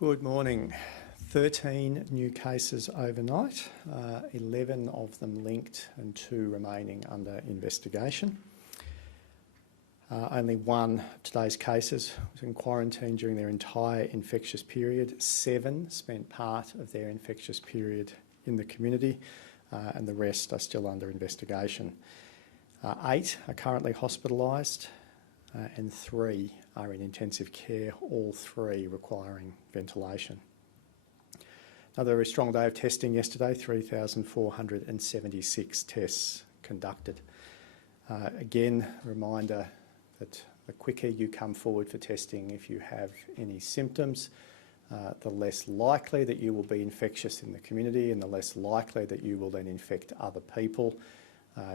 Good morning. 13 new cases overnight, 11 of them linked and 2 remaining under investigation. Only one of today's cases was in quarantine during their entire infectious period. 7 spent part of their infectious period in the community, and the rest are still under investigation. 8 are currently hospitalised, and 3 are in intensive care, all 3 requiring ventilation. Another very strong day of testing yesterday, 3,476 tests conducted. Again, a reminder that the quicker you come forward for testing if you have any symptoms, the less likely that you will be infectious in the community and the less likely that you will then infect other people,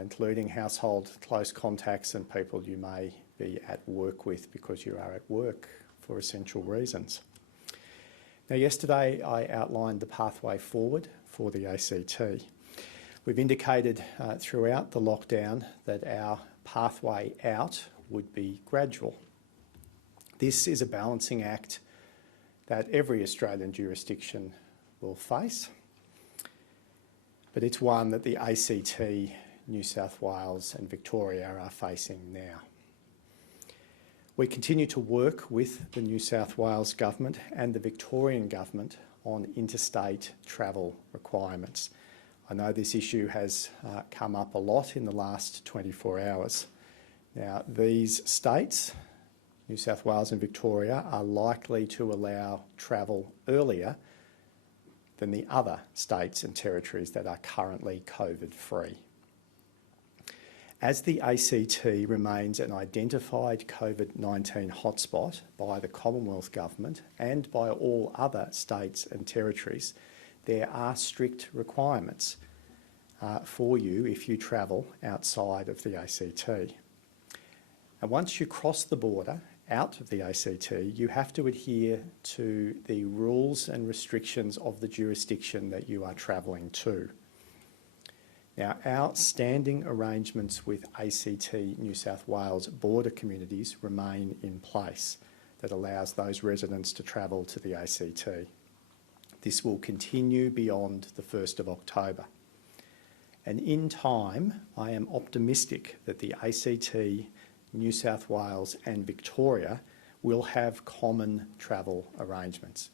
including household close contacts and people you may be at work with because you are at work for essential reasons. Now, yesterday I outlined the pathway forward for the ACT. We've indicated throughout the lockdown that our pathway out would be gradual. This is a balancing act that every Australian jurisdiction will face, but it's one that the ACT, New South Wales and Victoria are facing now. We continue to work with the New South Wales Government and the Victorian Government on interstate travel requirements. I know this issue has come up a lot in the last 24 hours. Now, these states, New South Wales and Victoria, are likely to allow travel earlier than the other states and territories that are currently COVID-free. As the ACT remains an identified COVID-19 hotspot by the Commonwealth Government and by all other states and territories, there are strict requirements for you if you travel outside of the ACT. And once you cross the border out of the ACT, you have to adhere to the rules and restrictions of the jurisdiction that you are travelling to. Now, our standing arrangements with ACT New South Wales border communities remain in place that allows those residents to travel to the ACT. This will continue beyond the 1st of October. And in time, I am optimistic that the ACT, New South Wales and Victoria will have common travel arrangements.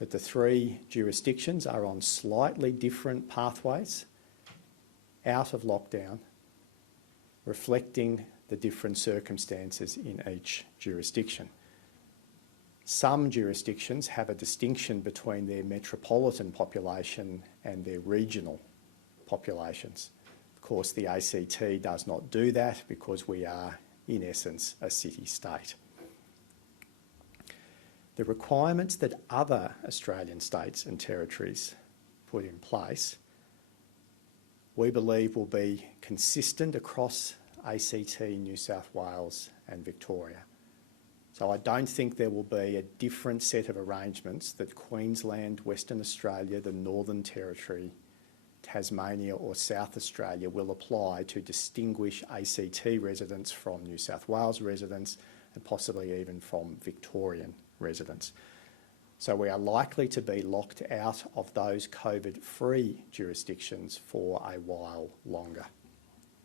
But the 3 jurisdictions are on slightly different pathways out of lockdown, reflecting the different circumstances in each jurisdiction. Some jurisdictions have a distinction between their metropolitan population and their regional populations. Of course, the ACT does not do that because we are, in essence, a city-state. The requirements that other Australian states and territories put in place we believe will be consistent across ACT, New South Wales and Victoria. So I don't think there will be a different set of arrangements that Queensland, Western Australia, the Northern Territory, Tasmania or South Australia will apply to distinguish ACT residents from New South Wales residents and possibly even from Victorian residents. So we are likely to be locked out of those COVID-free jurisdictions for a while longer.